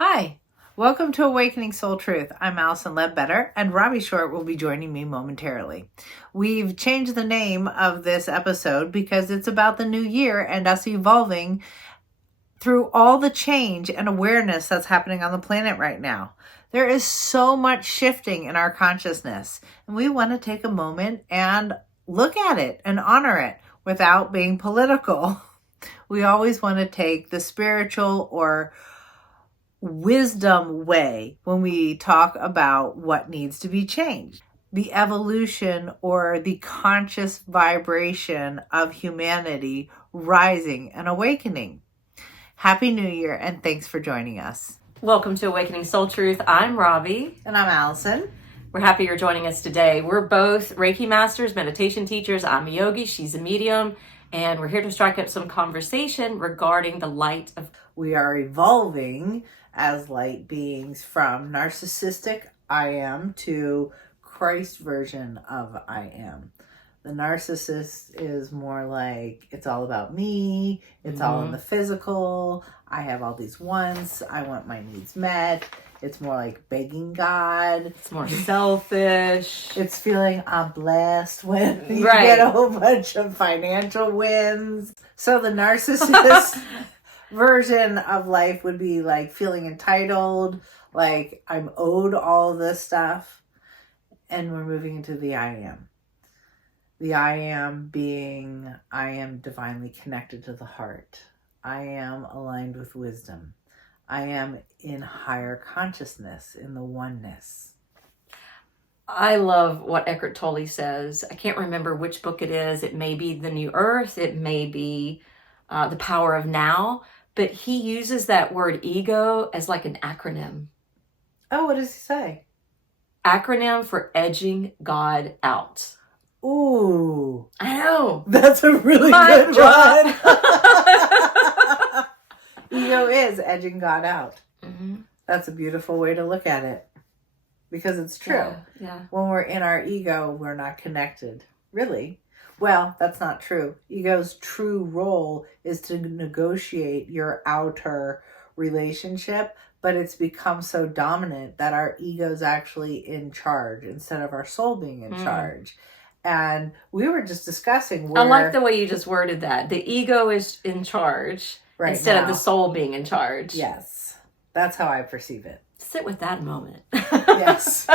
Hi, welcome to Awakening Soul Truth. I'm Allison Ledbetter, and Robbie Short will be joining me momentarily. We've changed the name of this episode because it's about the new year and us evolving through all the change and awareness that's happening on the planet right now. There is so much shifting in our consciousness, and we want to take a moment and look at it and honor it without being political. We always want to take the spiritual or wisdom way when we talk about what needs to be changed. The evolution or the conscious vibration of humanity rising and awakening. Happy New Year and thanks for joining us. Welcome to Awakening Soul Truth. I'm Robbie. And I'm Allison. We're happy you're joining us today. We're both Reiki masters, meditation teachers. I'm a yogi, she's a medium, and we're here to strike up some conversation regarding the light of... We are evolving as light beings from narcissistic I am to Christ version of I am. The narcissist is more like, it's all about me, it's all in the physical, I have all these wants, I want my needs met. It's more like begging God. It's more selfish. It's feeling I'm blessed when you get a whole bunch of financial wins. So the narcissist version of life would be like feeling entitled, like I'm owed all of this stuff. And we're moving into the I am. The I am being, I am divinely connected to the heart. I am aligned with wisdom. I am in higher consciousness, in the oneness. I love what Eckart Tolle says. I can't remember which book it is. It may be The New Earth. It may be The Power of Now. But he uses that word ego as like an acronym. Oh, what does he say? Acronym for edging God out. Ooh. I know. That's a really good one. Ego is edging God out. Mm-hmm. That's a beautiful way to look at it. Because it's true. Yeah. When we're in our ego, we're not connected. Really. Well, that's not true. Ego's true role is to negotiate your outer relationship, but it's become so dominant that our ego's actually in charge instead of our soul being in charge. And we were just discussing where... I like the way you just worded that. The ego is in charge instead of the soul being in charge. Yes. That's how I perceive it. Sit with that a moment. Yes.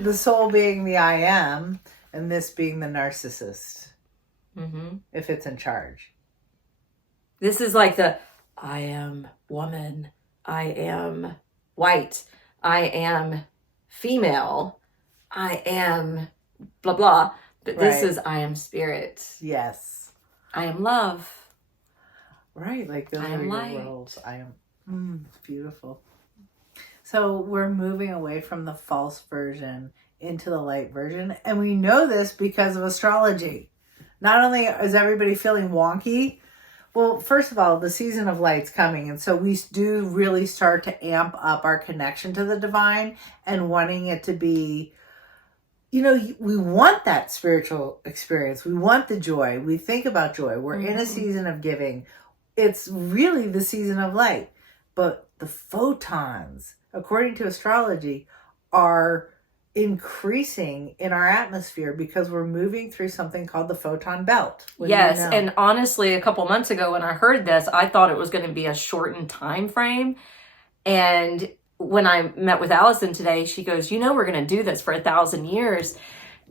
The soul being the I am, and this being the narcissist. Mm-hmm. If it's in charge. This is like the I am woman. I am white. I am female. I am blah, blah. But this is I am spirit. Yes. I am love. Right. Like those I are am your light. worlds. I am. It's beautiful. So we're moving away from the false version into the light version. And we know this because of astrology. Not only is everybody feeling wonky, well, first of all, the season of light's coming. And so we do really start to amp up our connection to the divine and wanting it to be, you know, we want that spiritual experience. We want the joy. We think about joy. We're in a season of giving. It's really the season of light. But the photons, according to astrology, are increasing in our atmosphere because we're moving through something called the photon belt. Yes, and honestly, a couple months ago when I heard this, I thought it was going to be a shortened time frame. And when I met with Allison today, she goes, you know, we're going to do this for 1,000 years.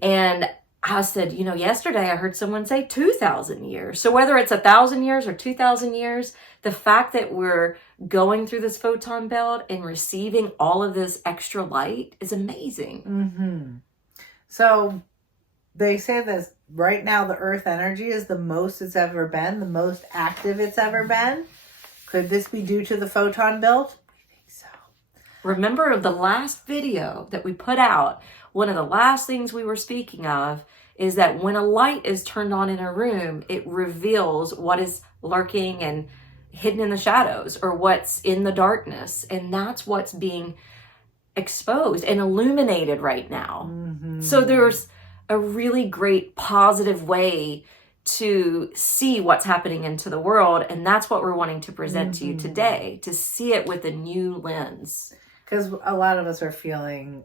And I said, you know, yesterday I heard someone say 2,000 years. So whether it's 1,000 years or 2,000 years, the fact that we're going through this photon belt and receiving all of this extra light is amazing. Mm-hmm. So they say that right now the earth energy is the most it's ever been, the most active it's ever been. Could this be due to the photon belt? I think so. Remember the last video that we put out, one of the last things we were speaking of is that when a light is turned on in a room, it reveals what is lurking and hidden in the shadows or what's in the darkness. And that's what's being exposed and illuminated right now. Mm-hmm. So there's a really great positive way to see what's happening into the world. And that's what we're wanting to present to you today, to see it with a new lens. Because a lot of us are feeling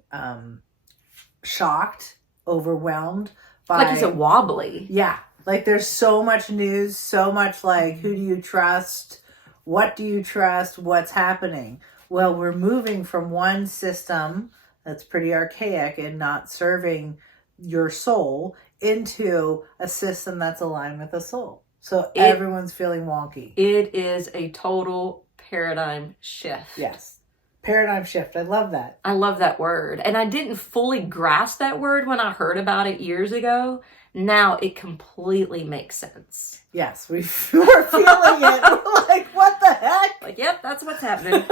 shocked, overwhelmed by... Like, is it wobbly? Yeah. Like, there's so much news, so much like, who do you trust? What do you trust? What's happening? Well, we're moving from one system that's pretty archaic and not serving your soul into a system that's aligned with the soul. So everyone's feeling wonky. It is a total paradigm shift. Yes. Paradigm shift. I love that. I love that word. And I didn't fully grasp that word when I heard about it years ago. Now it completely makes sense. Yes, we're feeling it. We're like, what the heck? Like, yep, that's what's happening.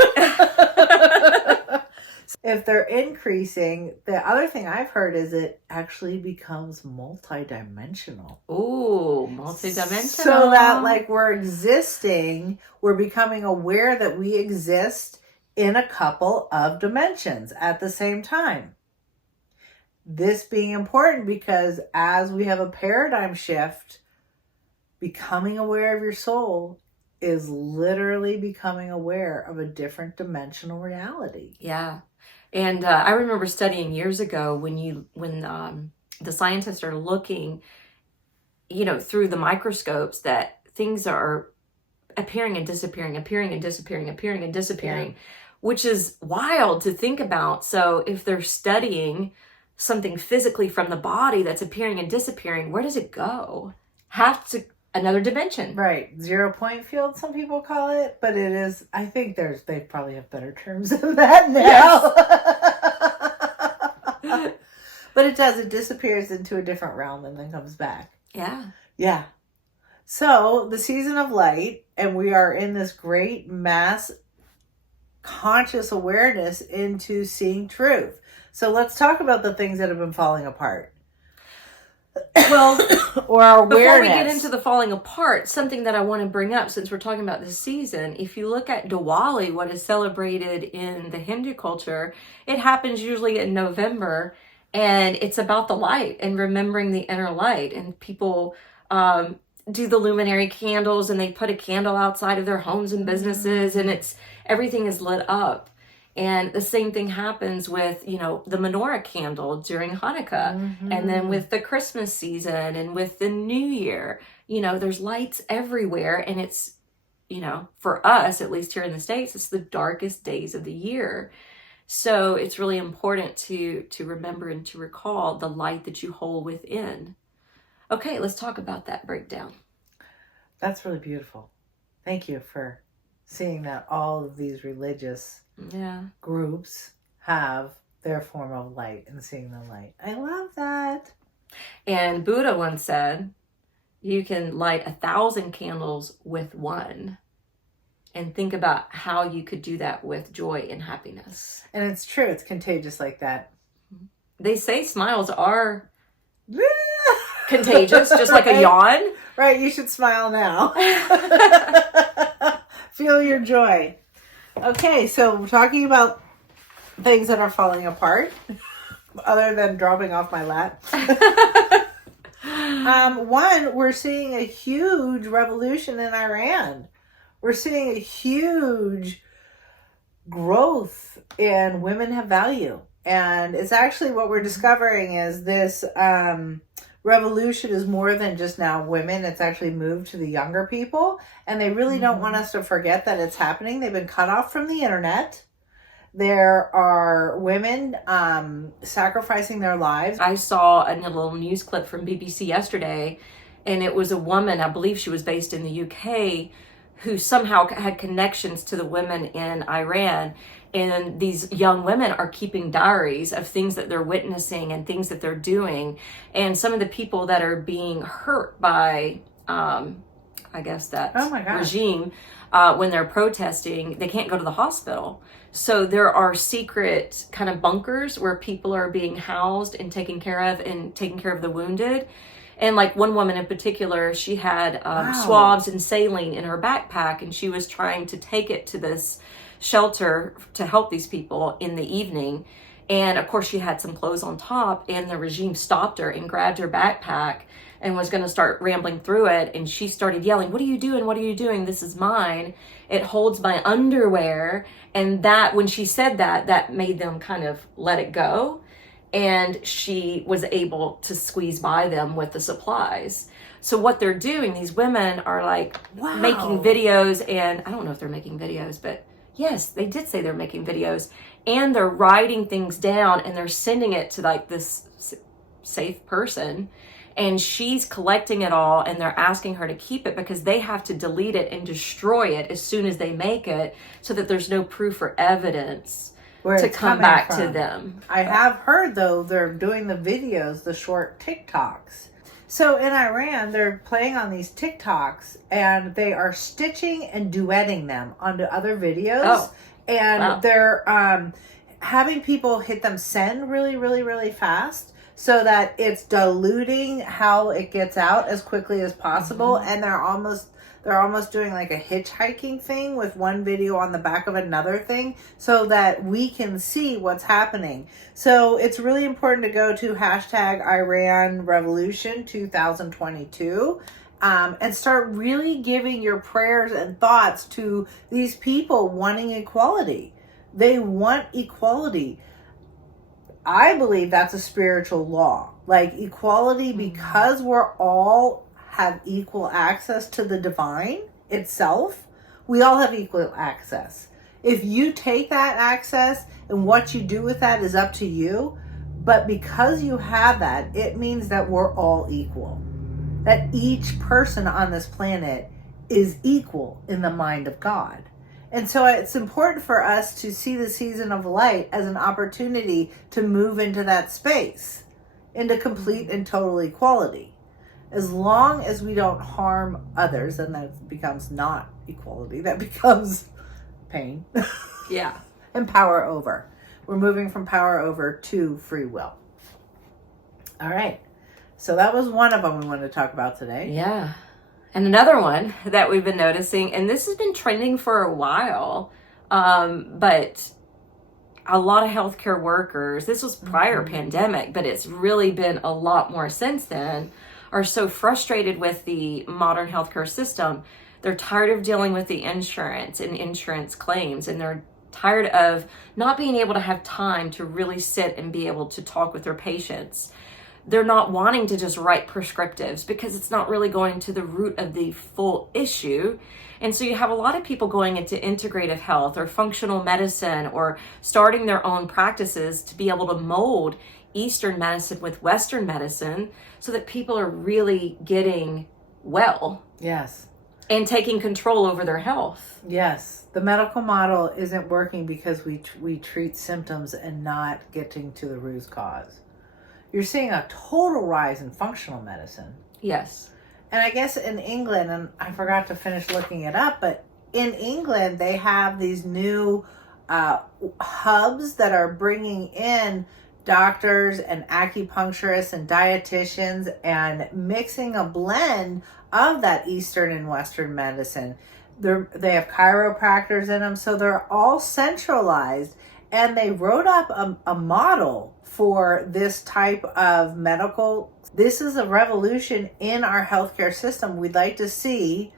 If they're increasing, the other thing I've heard is it actually becomes multidimensional. Ooh, multidimensional. So that, like, we're becoming aware that we exist in a couple of dimensions at the same time. This being important because as we have a paradigm shift, becoming aware of your soul is literally becoming aware of a different dimensional reality. Yeah. And I remember studying years ago when the scientists are looking, through the microscopes, that things are appearing and disappearing, Yeah. which is wild to think about. So if they're studying something physically from the body that's appearing and disappearing, where does it go? Have to another dimension. Right. 0 point field, some people call it, but it is, I think they probably have better terms than that now. Yes. But it does, it disappears into a different realm and then comes back. Yeah. Yeah. So the season of light, and we are in this great mass conscious awareness into seeing truth. So let's talk about the things that have been falling apart. Well, or our awareness. Before we get into the falling apart, something that I want to bring up since we're talking about this season, if you look at Diwali, what is celebrated in the Hindu culture, it happens usually in November, and it's about the light and remembering the inner light. And people do the luminary candles, and they put a candle outside of their homes and businesses, and everything is lit up. And the same thing happens with, the menorah candle during Hanukkah, and then with the Christmas season and with the New Year, there's lights everywhere. And it's, for us, at least here in the States, it's the darkest days of the year. So it's really important to remember and to recall the light that you hold within. Okay, let's talk about that breakdown. That's really beautiful. Thank you for seeing that all of these religious groups have their form of light and seeing the light. I love that. And Buddha once said, you can light 1,000 candles with one. And think about how you could do that with joy and happiness. And it's true. It's contagious like that. They say smiles are contagious, just like a yawn. Right. You should smile now. Feel your joy. Okay, so we're talking about things that are falling apart, other than dropping off my lap. One, we're seeing a huge revolution in Iran. We're seeing a huge growth in women have value. And it's actually what we're discovering is this revolution is more than just now women. It's actually moved to the younger people. And they really don't want us to forget that it's happening. They've been cut off from the internet. There are women sacrificing their lives. I saw a little news clip from BBC yesterday, and it was a woman, I believe she was based in the UK, who somehow had connections to the women in Iran. And these young women are keeping diaries of things that they're witnessing and things that they're doing. And some of the people that are being hurt by, I guess, that regime, when they're protesting, they can't go to the hospital. So there are secret kind of bunkers where people are being housed and taken care of the wounded. And like one woman in particular, she had swabs and saline in her backpack, and she was trying to take it to this shelter to help these people in the evening. And of course, she had some clothes on top, and the regime stopped her and grabbed her backpack and was going to start rambling through it. And she started yelling, "What are you doing? What are you doing? This is mine. It holds my underwear." And that, when she said that, that made them kind of let it go. And she was able to squeeze by them with the supplies. So what they're doing, these women are like making videos, and I don't know if they're making videos, but yes, they did say they're making videos, and they're writing things down and they're sending it to like this safe person, and she's collecting it all, and they're asking her to keep it because they have to delete it and destroy it as soon as they make it, so that there's no proof or evidence to come back to them. I have heard, though, they're doing the videos, the short TikToks. So in Iran, they're playing on these TikToks, and they are stitching and duetting them onto other videos. Oh, and wow. They're having people hit them send really, really, really fast, so that it's diluting how it gets out as quickly as possible. Mm-hmm. And they're almost doing like a hitchhiking thing with one video on the back of another thing, so that we can see what's happening. So it's really important to go to #IranRevolution 2022 and start really giving your prayers and thoughts to these people wanting equality. They want equality. I believe that's a spiritual law. Like equality, because we're all have equal access to the divine itself. We all have equal access. If you take that access and what you do with that is up to you, but because you have that, it means that we're all equal. That each person on this planet is equal in the mind of God. And so it's important for us to see the season of light as an opportunity to move into that space, into complete and total equality. As long as we don't harm others, then that becomes not equality. That becomes pain. Yeah. And power over. We're moving from power over to free will. All right. So that was one of them we wanted to talk about today. Yeah. And another one that we've been noticing, and this has been trending for a while, but a lot of healthcare workers, this was prior pandemic, but it's really been a lot more since then, are so frustrated with the modern healthcare system. They're tired of dealing with the insurance and insurance claims, and they're tired of not being able to have time to really sit and be able to talk with their patients. They're not wanting to just write prescriptives because it's not really going to the root of the full issue. And so you have a lot of people going into integrative health or functional medicine or starting their own practices to be able to mold Eastern medicine with Western medicine so that people are really getting well. Yes. And taking control over their health. Yes. The medical model isn't working because we treat symptoms and not getting to the root cause. You're seeing a total rise in functional medicine. Yes. And I guess in England, and I forgot to finish looking it up, but in England, they have these new hubs that are bringing in doctors and acupuncturists and dietitians and mixing a blend of that Eastern and Western medicine. They have chiropractors in them, so they're all centralized, and they wrote up a model for this type of medical. This is a revolution in our healthcare system. We'd like to see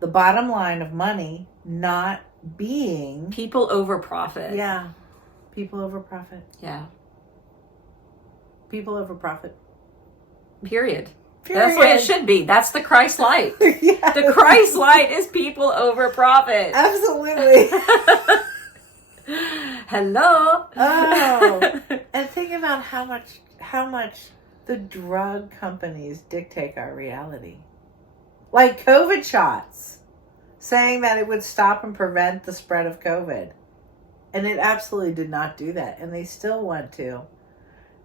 the bottom line of money not being people over profit. Yeah. People over profit. Yeah. People over profit. Period. That's what it should be. That's the Christ light. Yes. The Christ light is people over profit. Absolutely. Hello. Oh. And think about how much the drug companies dictate our reality. Like COVID shots, saying that it would stop and prevent the spread of COVID. And it absolutely did not do that. And they still want to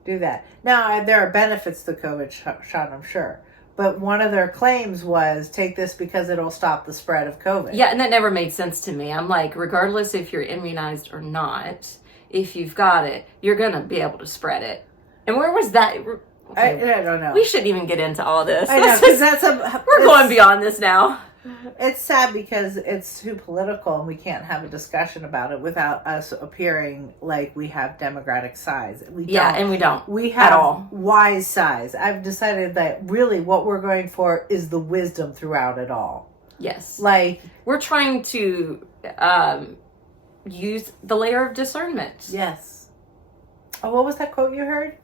do that. Now, there are benefits to COVID shot, I'm sure. But one of their claims was, take this because it'll stop the spread of COVID. Yeah, and that never made sense to me. I'm like, regardless if you're immunized or not, if you've got it, you're going to be able to spread it. And where was that? Okay. I don't know. We shouldn't even get into all this. I know, because we're going beyond this now. It's sad because it's too political and we can't have a discussion about it without us appearing like we have democratic size. We don't. Yeah, and we don't. We at have all. wise size. I've decided that really what we're going for is the wisdom throughout it all. Yes. Like, we're trying to use the layer of discernment. yes. Oh, what was that quote you heard?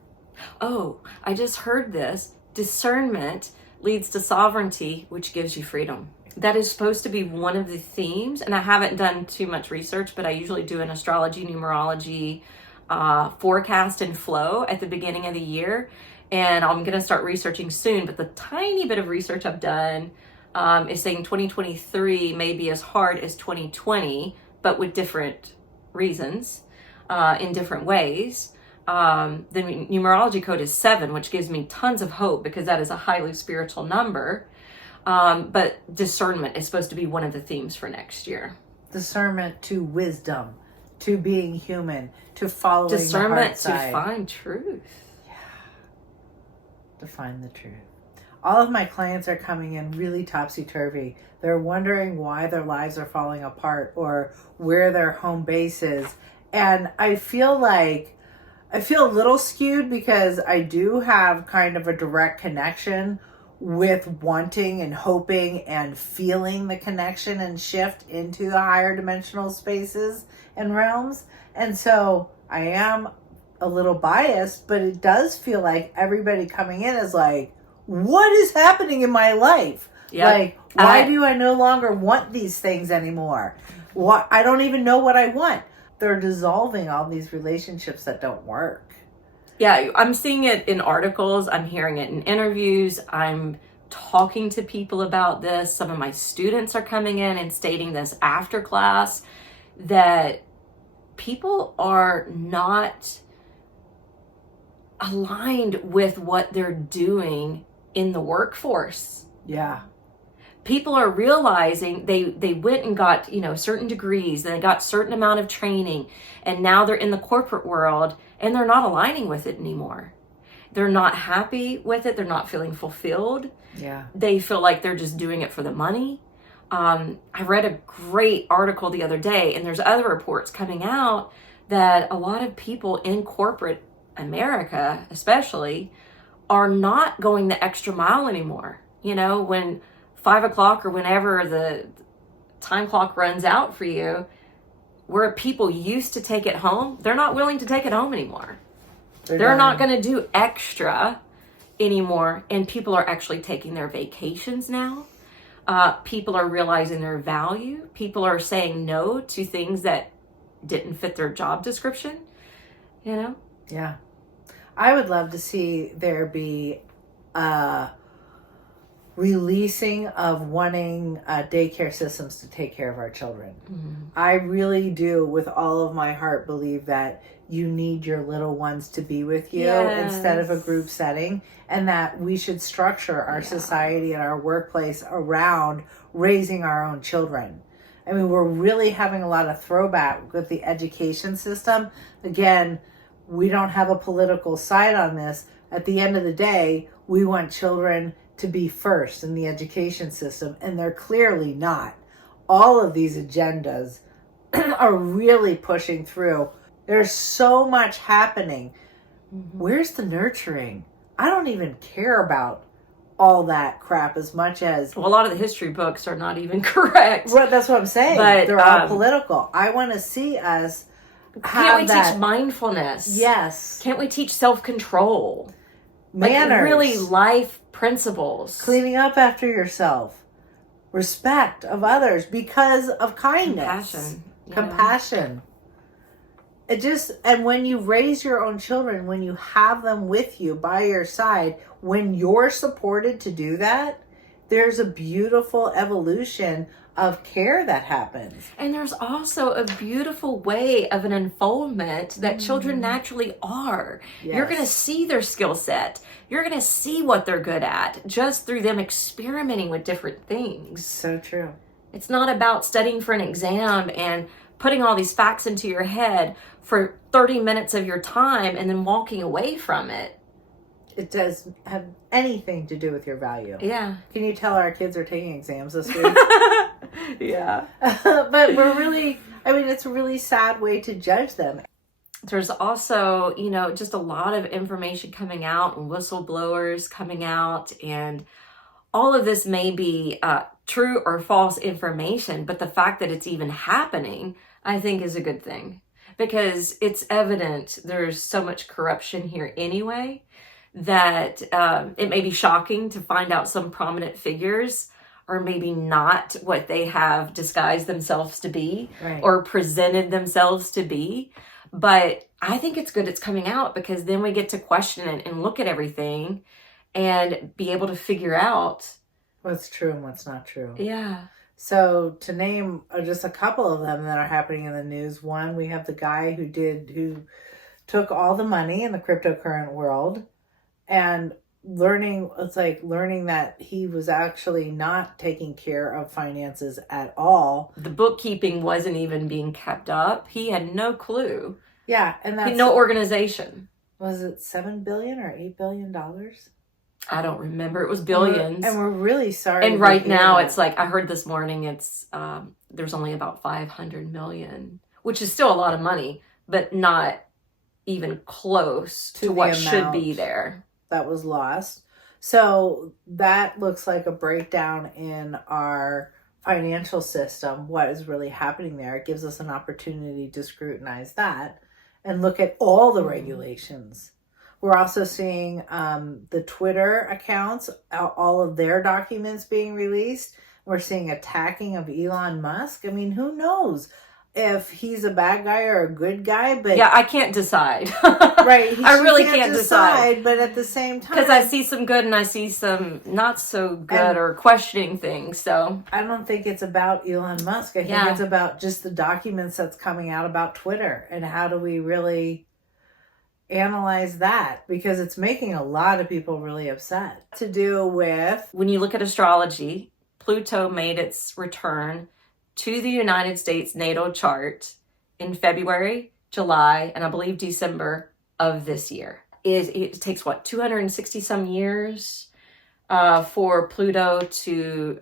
Oh, I just heard this. Discernment leads to sovereignty, which gives you freedom. That is supposed to be one of the themes, and I haven't done too much research, but I usually do an astrology, numerology, forecast and flow at the beginning of the year, and I'm going to start researching soon, but the tiny bit of research I've done is saying 2023 may be as hard as 2020, but with different reasons, in different ways. The numerology code is 7, which gives me tons of hope because that is a highly spiritual number. But discernment is supposed to be one of the themes for next year. Discernment to wisdom, to being human, to following Discernment the heart side. to find truth. Yeah. To find the truth. All of my clients are coming in really topsy-turvy. They're wondering why their lives are falling apart or where their home base is. And I feel a little skewed because I do have kind of a direct connection with wanting and hoping and feeling the connection and shift into the higher dimensional spaces and realms. And so I am a little biased, but it does feel like everybody coming in is like, what is happening in my life? Yep. Like, why do I no longer want these things anymore? What, I don't even know what I want. They're dissolving all these relationships that don't work. Yeah, I'm seeing it in articles. I'm hearing it in interviews. I'm talking to people about this. Some of my students are coming in and stating this after class, that people are not aligned with what they're doing in the workforce. Yeah. People are realizing they went and got, certain degrees, and they got certain amount of training, and now they're in the corporate world and they're not aligning with it anymore. They're not happy with it. They're not feeling fulfilled. Yeah. They feel like they're just doing it for the money. I read a great article the other day, and there's other reports coming out that a lot of people in corporate America, especially, are not going the extra mile anymore. When 5 o'clock or whenever the time clock runs out for you, where people used to take it home, they're not willing to take it home anymore. They're not going to do extra anymore. And people are actually taking their vacations now. People are realizing their value. People are saying no to things that didn't fit their job description. Yeah. I would love to see there be releasing of wanting daycare systems to take care of our children. Mm-hmm. I really do, with all of my heart, believe that you need your little ones to be with you instead of a group setting, and that we should structure our society and our workplace around raising our own children. I mean, we're really having a lot of throwback with the education system. Again, we don't have a political side on this. At the end of the day, we want children to be first in the education system, and they're clearly not. All of these agendas are really pushing through. There's so much happening. Mm-hmm. Where's the nurturing? I don't even care about all that crap as much as... Well, a lot of the history books are not even correct. Well, that's what I'm saying. But they're all political. I want to see us Can't we teach mindfulness? Yes. Can't we teach self-control? Manners. Like really life principles. Cleaning up after yourself. Respect of others because of kindness. Compassion. And when you raise your own children, when you have them with you by your side, when you're supported to do that, there's a beautiful evolution of care that happens. And there's also a beautiful way of an unfoldment that children naturally are. Yes. You're going to see their skill set. You're going to see what they're good at just through them experimenting with different things. So true. It's not about studying for an exam and putting all these facts into your head for 30 minutes of your time and then walking away from it. it does have anything to do with your value. Yeah. Can you tell our kids are taking exams this week? Yeah. But we're really, I mean, it's a really sad way to judge them. There's also, just a lot of information coming out and whistleblowers coming out, and all of this may be true or false information, but the fact that it's even happening, I think, is a good thing, because it's evident there's so much corruption here anyway that it may be shocking to find out some prominent figures are maybe not what they have disguised themselves to be, Right. or presented themselves to be. But I think it's good it's coming out, because then we get to question it and look at everything and be able to figure out What's true and what's not true. Yeah. So to name just a couple of them that are happening in the news, one, we have the guy who took all the money in the cryptocurrency world and learning that he was actually not taking care of finances at all. The bookkeeping wasn't even being kept up. He had no clue. Yeah, and that's no organization. Was it $7 billion or $8 billion? I don't remember. It was billions. And we're really sorry. And right now it's like, I heard this morning, it's there's only about 500 million, which is still a lot of money, but not even close to what should be there. That was lost. So that looks like a breakdown in our financial system. What is really happening there? It gives us an opportunity to scrutinize that and look at all the regulations. We're also seeing the Twitter accounts, all of their documents being released. We're seeing attacking of Elon Musk. I mean, who knows if he's a bad guy or a good guy? But yeah, I can't decide. Right. I really can't decide. But at the same time, because I see some good and I see some not so good or questioning things. So I don't think it's about Elon Musk. I think it's about just the documents that's coming out about Twitter, and how do we really analyze that, because it's making a lot of people really upset. To do with, when you look at astrology, Pluto made its return to the United States natal chart in February, July, and I believe December of this year. It takes 260 some years for Pluto to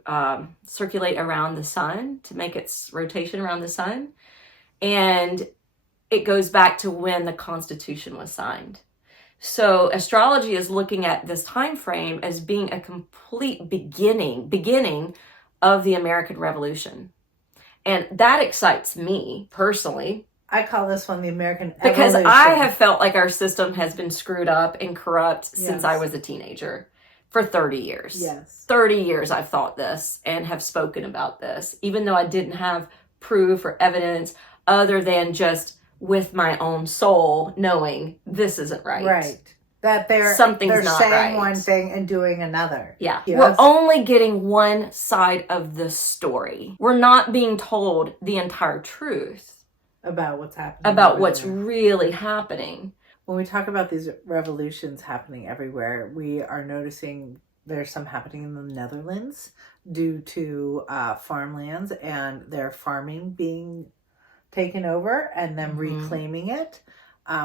circulate around the sun, to make its rotation around the sun. And it goes back to when the Constitution was signed. So astrology is looking at this time frame as being a complete beginning of the American Revolution. And that excites me personally. I call this one the American Because Evolution. I have felt like our system has been screwed up and corrupt since I was a teenager for 30 years. Yes. 30 years I've thought this and have spoken about this, even though I didn't have proof or evidence other than just with my own soul knowing this isn't right. Right. That they're Something's not saying right. one thing and doing another. Yeah. Yes. We're only getting one side of the story. We're not being told the entire truth about what's happening. About what's really happening. When we talk about these revolutions happening everywhere, we are noticing there's some happening in the Netherlands due to farmlands and their farming being taken over and them reclaiming it,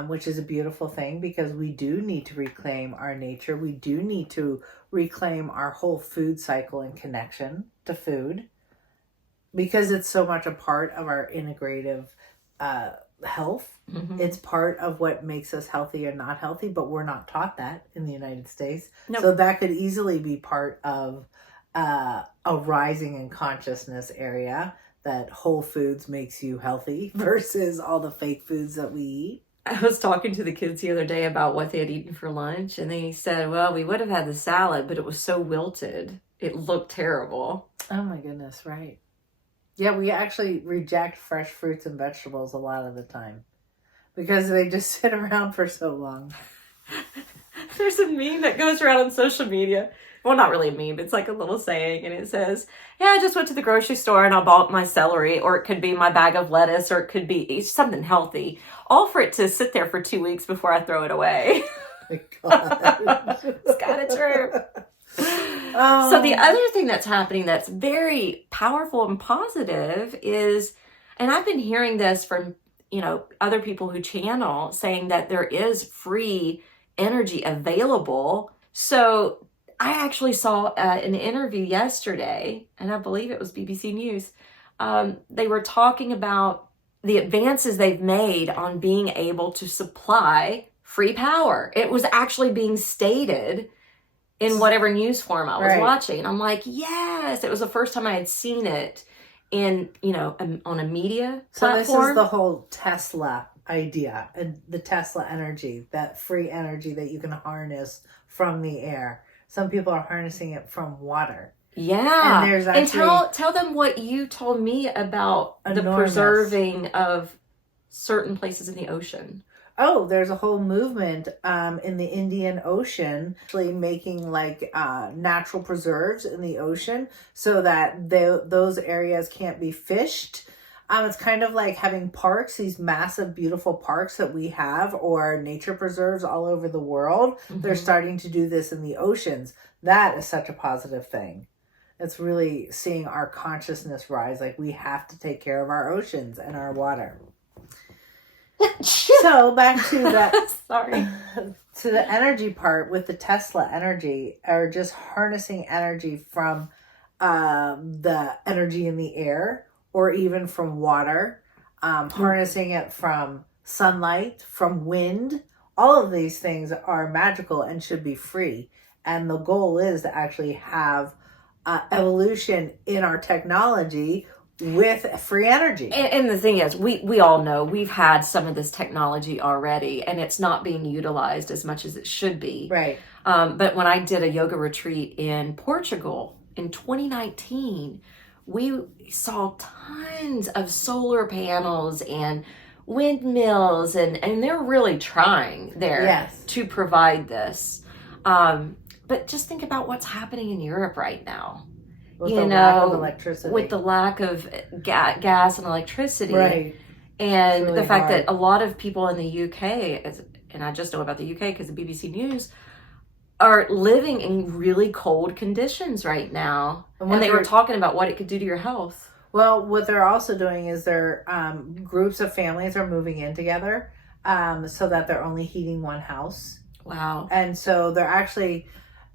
which is a beautiful thing, because we do need to reclaim our nature. We do need to reclaim our whole food cycle and connection to food, because it's so much a part of our integrative health. Mm-hmm. It's part of what makes us healthy or not healthy, but we're not taught that in the United States. Nope. So that could easily be part of a rising in consciousness area, that whole foods makes you healthy versus all the fake foods that we eat. I was talking to the kids the other day about what they had eaten for lunch, and they said, well, we would have had the salad, but it was so wilted. It looked terrible. Oh my goodness, right. Yeah, we actually reject fresh fruits and vegetables a lot of the time because they just sit around for so long. There's a meme that goes around on social media. Well, not really a meme. It's like a little saying, and it says, yeah, I just went to the grocery store and I bought my celery, or it could be my bag of lettuce, or it could be something healthy, all for it to sit there for 2 weeks before I throw it away. Oh my God. It's kind of true. So the other thing that's happening that's very powerful and positive is, and I've been hearing this from, other people who channel, saying that there is free energy available. So I actually saw an interview yesterday, and I believe it was BBC News. They were talking about the advances they've made on being able to supply free power. It was actually being stated in whatever news form I was watching. And I'm like, yes, it was the first time I had seen it in, on a media platform. So this is the whole Tesla idea, and the Tesla energy, that free energy that you can harness from the air. Some people are harnessing it from water. Yeah. And there's actually, and tell them what you told me about the preserving of certain places in the ocean. Oh, there's a whole movement in the Indian Ocean, actually making like natural preserves in the ocean so that those areas can't be fished. It's kind of like having parks, these massive, beautiful parks that we have, or nature preserves all over the world. Mm-hmm. They're starting to do this in the oceans. That is such a positive thing. It's really seeing our consciousness rise. Like, we have to take care of our oceans and our water. So back to that, sorry, to the energy part with the Tesla energy, or just harnessing energy from the energy in the air, or even from water, harnessing it from sunlight, from wind. All of these things are magical and should be free. And the goal is to actually have evolution in our technology with free energy. And the thing is, we all know we've had some of this technology already, and it's not being utilized as much as it should be. Right. But when I did a yoga retreat in Portugal in 2019, we saw tons of solar panels and windmills, and they're really trying there to provide this. But just think about what's happening in Europe right now. With the lack of electricity. With the lack of gas and electricity. Right. And really the fact that a lot of people in the UK, and I just know about the UK because of BBC News, are living in really cold conditions right now. And they were talking about what it could do to your health. Well, what they're also doing is they're groups of families are moving in together so that they're only heating one house. Wow. And so they're actually...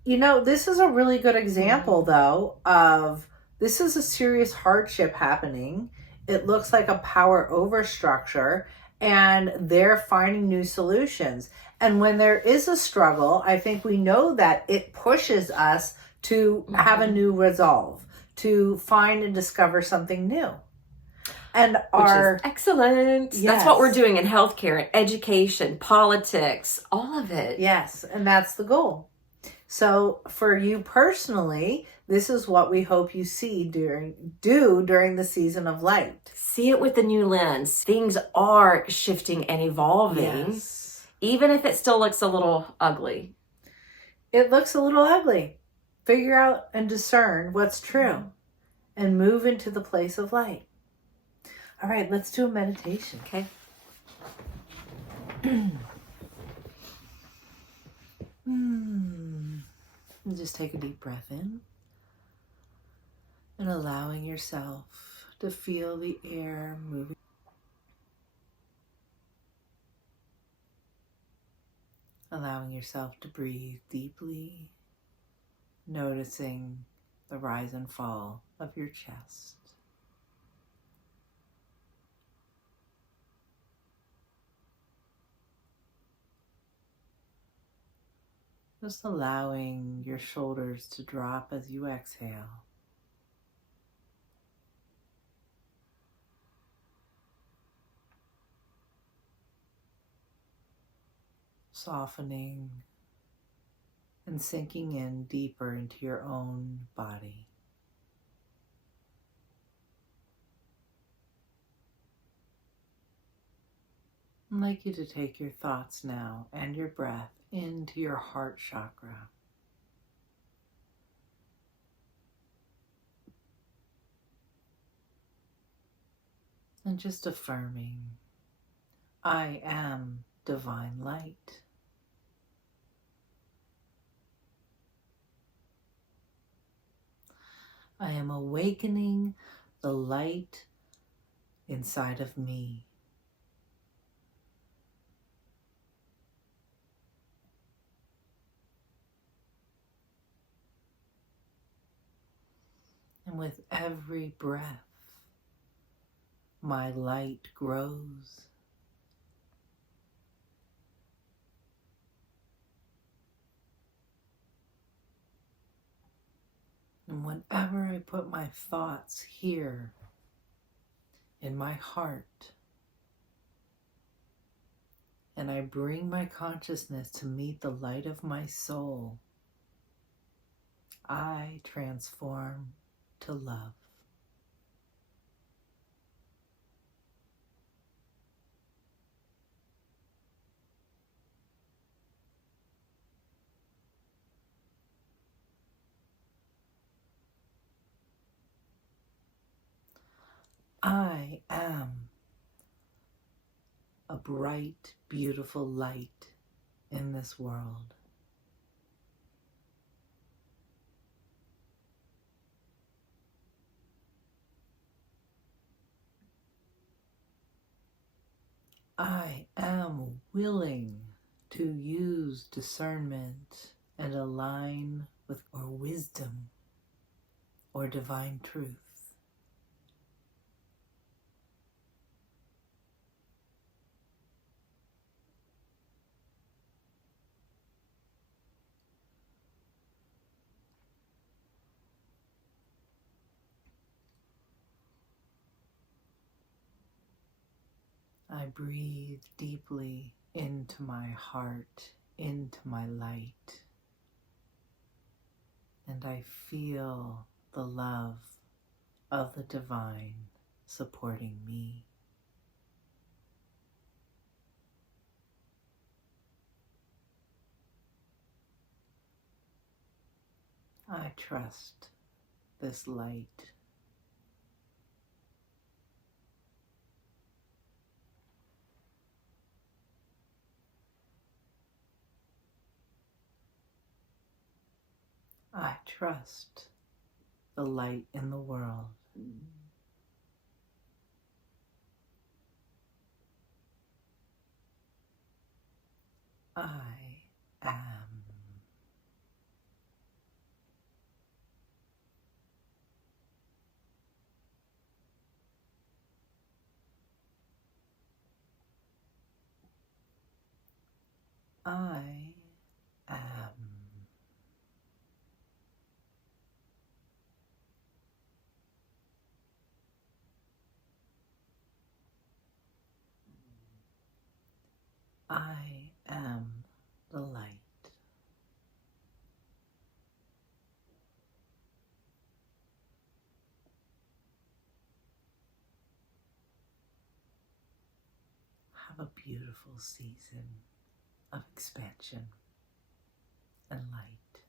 this is a really good example, though, of this is a serious hardship happening. It looks like a power overstructure, and they're finding new solutions. And when there is a struggle, I think we know that it pushes us to have a new resolve, to find and discover something new. Which is excellent. Yes. That's what we're doing in healthcare, education, politics, all of it. Yes, and that's the goal. So for you personally, this is what we hope you do during the season of light. See it with the new lens. Things are shifting and evolving, even if it still looks a little ugly. It looks a little ugly. Figure out and discern what's true and move into the place of light. All right, let's do a meditation. Okay. And just take a deep breath in and allowing yourself to feel the air moving. Allowing yourself to breathe deeply, noticing the rise and fall of your chest. Just allowing your shoulders to drop as you exhale. Softening and sinking in deeper into your own body. I'd like you to take your thoughts now and your breath into your heart chakra. And just affirming, I am divine light. I am awakening the light inside of me. And with every breath, my light grows. And whenever I put my thoughts here in my heart, and I bring my consciousness to meet the light of my soul, I transform to love. I am a bright, beautiful light in this world. I am willing to use discernment and align with or wisdom or divine truth. I breathe deeply into my heart, into my light, and I feel the love of the divine supporting me. I trust this light. I trust the light in the world. I am. I am. I am the light. Have a beautiful season of expansion and light.